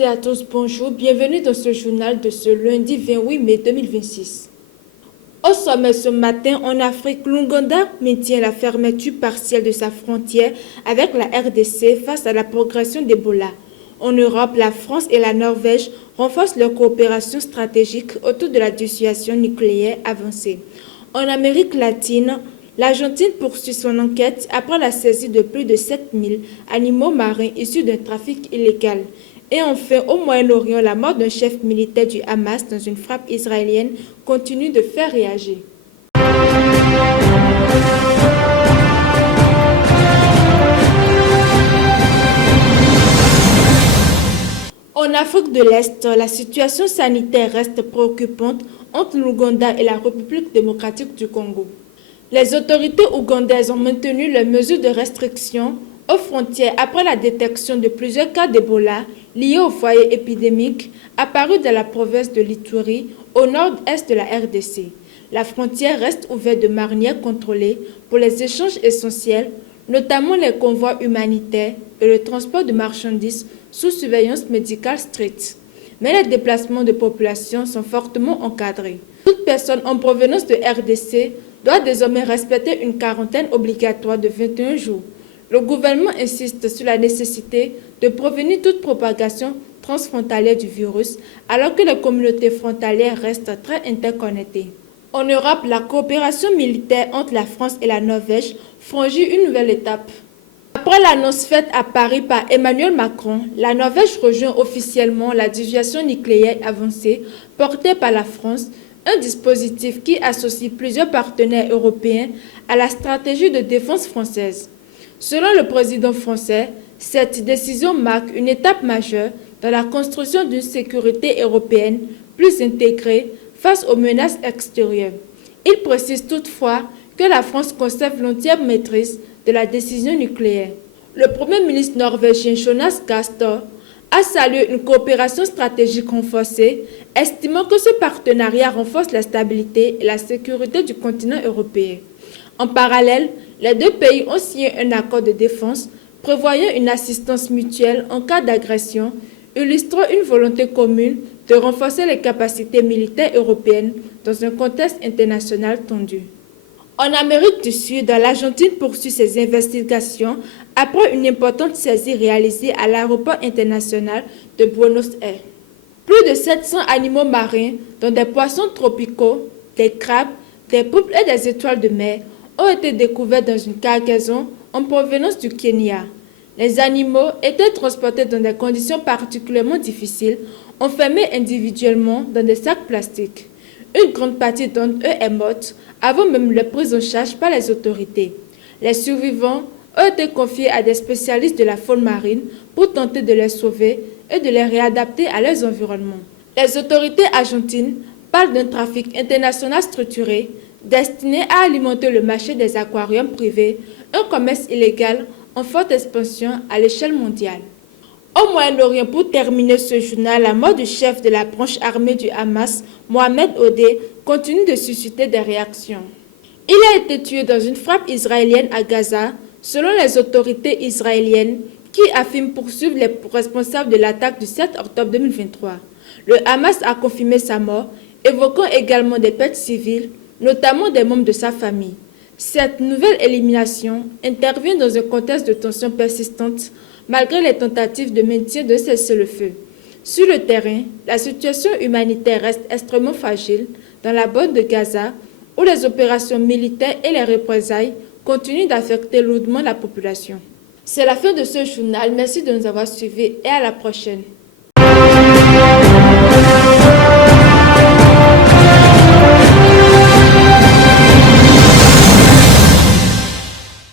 toutes et à tous, bonjour, bienvenue dans ce journal de ce lundi 28 mai 2026. Au sommet ce matin, en Afrique, l'Ouganda maintient la fermeture partielle de sa frontière avec la RDC face à la progression d'Ebola. En Europe, la France et la Norvège renforcent leur coopération stratégique autour de la dissuasion nucléaire avancée. En Amérique latine, l'Argentine poursuit son enquête après la saisie de plus de 7000 animaux marins issus d'un trafic illégal. Et enfin, au Moyen-Orient, la mort d'un chef militaire du Hamas dans une frappe israélienne continue de faire réagir. En Afrique de l'Est, la situation sanitaire reste préoccupante entre l'Ouganda et la République démocratique du Congo. Les autorités ougandaises ont maintenu les mesures de restriction aux frontières après la détection de plusieurs cas d'Ebola liés au foyer épidémique apparu dans la province de l'Ituri, au nord-est de la RDC. La frontière reste ouverte de manière contrôlée pour les échanges essentiels, notamment les convois humanitaires et le transport de marchandises sous surveillance médicale stricte. Mais les déplacements de population sont fortement encadrés. Toute personne en provenance de RDC doit désormais respecter une quarantaine obligatoire de 21 jours. Le gouvernement insiste sur la nécessité de prévenir toute propagation transfrontalière du virus, alors que les communautés frontalières restent très interconnectées. En Europe, la coopération militaire entre la France et la Norvège franchit une nouvelle étape. Après l'annonce faite à Paris par Emmanuel Macron, la Norvège rejoint officiellement la dissuasion nucléaire avancée portée par la France, un dispositif qui associe plusieurs partenaires européens à la stratégie de défense française. Selon le président français, cette décision marque une étape majeure dans la construction d'une sécurité européenne plus intégrée face aux menaces extérieures. Il précise toutefois que la France conserve l'entière maîtrise de la décision nucléaire. Le Premier ministre norvégien Jonas Gahr Støre a salué une coopération stratégique renforcée, estimant que ce partenariat renforce la stabilité et la sécurité du continent européen. En parallèle, les deux pays ont signé un accord de défense prévoyant une assistance mutuelle en cas d'agression, illustrant une volonté commune de renforcer les capacités militaires européennes dans un contexte international tendu. En Amérique du Sud, l'Argentine poursuit ses investigations après une importante saisie réalisée à l'aéroport international de Buenos Aires. Plus de 700 animaux marins, dont des poissons tropicaux, des crabes, des poulpes et des étoiles de mer, ont été découverts dans une cargaison en provenance du Kenya. Les animaux étaient transportés dans des conditions particulièrement difficiles, enfermés individuellement dans des sacs plastiques. Une grande partie d'entre eux est morte avant même leur prise en charge par les autorités. Les survivants ont été confiés à des spécialistes de la faune marine pour tenter de les sauver et de les réadapter à leurs environnements. Les autorités argentines parlent d'un trafic international structuré destiné à alimenter le marché des aquariums privés, un commerce illégal en forte expansion à l'échelle mondiale. Au Moyen-Orient, pour terminer ce journal, la mort du chef de la branche armée du Hamas, Mohamed Odeh, continue de susciter des réactions. Il a été tué dans une frappe israélienne à Gaza, selon les autorités israéliennes qui affirment poursuivre les responsables de l'attaque du 7 octobre 2023. Le Hamas a confirmé sa mort, évoquant également des pertes civiles, notamment des membres de sa famille. Cette nouvelle élimination intervient dans un contexte de tensions persistantes malgré les tentatives de maintien de cessez-le-feu. Sur le terrain, la situation humanitaire reste extrêmement fragile dans la bande de Gaza, où les opérations militaires et les représailles continuent d'affecter lourdement la population. C'est la fin de ce journal. Merci de nous avoir suivis et à la prochaine.